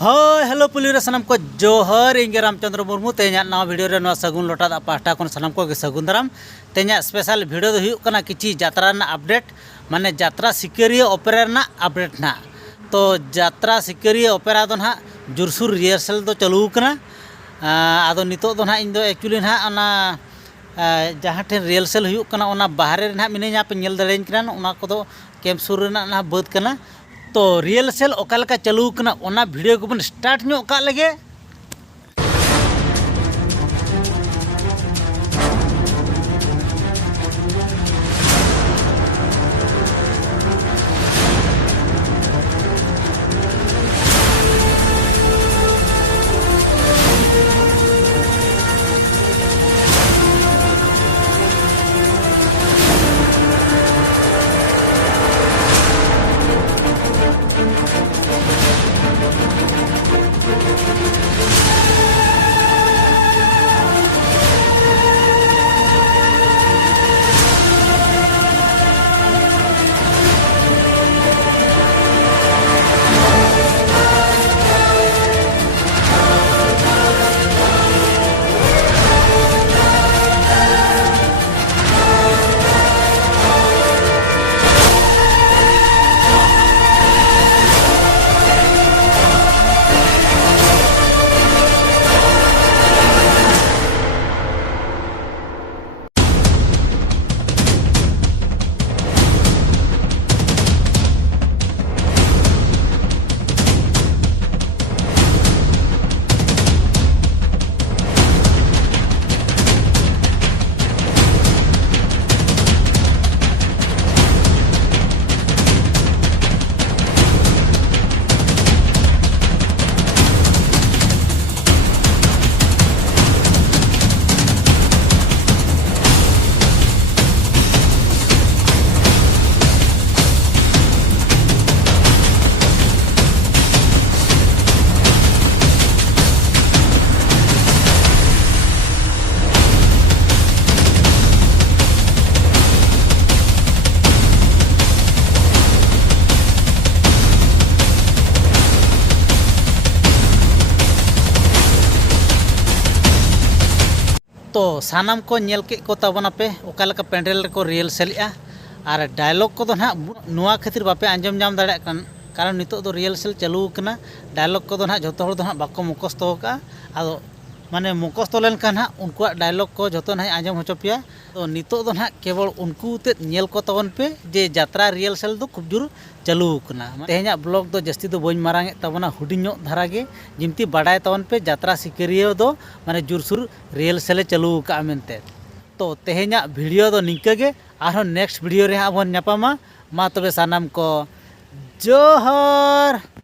ᱦᱳᱭ ᱦᱮᱞᱳ ᱯᱩᱞᱤ ᱨᱮ ᱥᱟᱱᱟᱢ ᱠᱚ ᱡᱚᱦᱟᱨ ᱤᱧ ᱜᱮ ᱨᱟᱢᱪᱚंद्र मुर्मू तेज नवा भिडियो रे नवा सगुन लोटा दा पास्टा खन सानाम को सगुन दाराम तेज स्पेशल भिडियो दो हुयुक कना किछि यात्रा ना अपडेट माने यात्रा सिकरिया ओपेरा ना अपडेट ना तो यात्रा सिकरिया ओपेरा दो ना जुरसुर रिहर्सल दो चालू कना आदो नितो दो ना इन दो एक्चुअली ना ओना जहाँ ठेन रिहर्सल हुयुक कना ओना बाहरे ना मिनेኛ पे नेल दरेñ कना ओना कोदो कैंप सुर ना ना बद कना तो रिहर्सल ओकालका चालू कना ओना वीडियो को बन स्टार्ट ᱧᱚᱜ का लगे। तो सानाम को नेल के को तबना पे ओकालका पेंडल को रिहर्सलआ और डायलॉग को ना नुआ खातिर बापे आंजम जाम दाड़ा कारण नितो दो रिहर्सल चालू कना डायलॉग को ना जतो हर दो ना बाको मुखस्त का आदो माने मुखस्त लेनखान ना उनको डायलॉग को जतो ना आंजम होचो पिया तो नितो दो ना केवल उनको ते नेल को तबन पे जे यात्रा रिहर्सल दो खूब जोर चालू कना तेहना ब्लॉग दो जस्ती दो बन मारांगे तबना हुडिनो धारा गे जिमती बाडाय तबन पे यात्रा सिकरिया दो माने जुरसुर रिहर्सल चालू का मेनते तो तेहना वीडियो दो निंका गे आरो नेक्स्ट वीडियो रे आबन न्यापामा मा तबे सानाम को जोहर।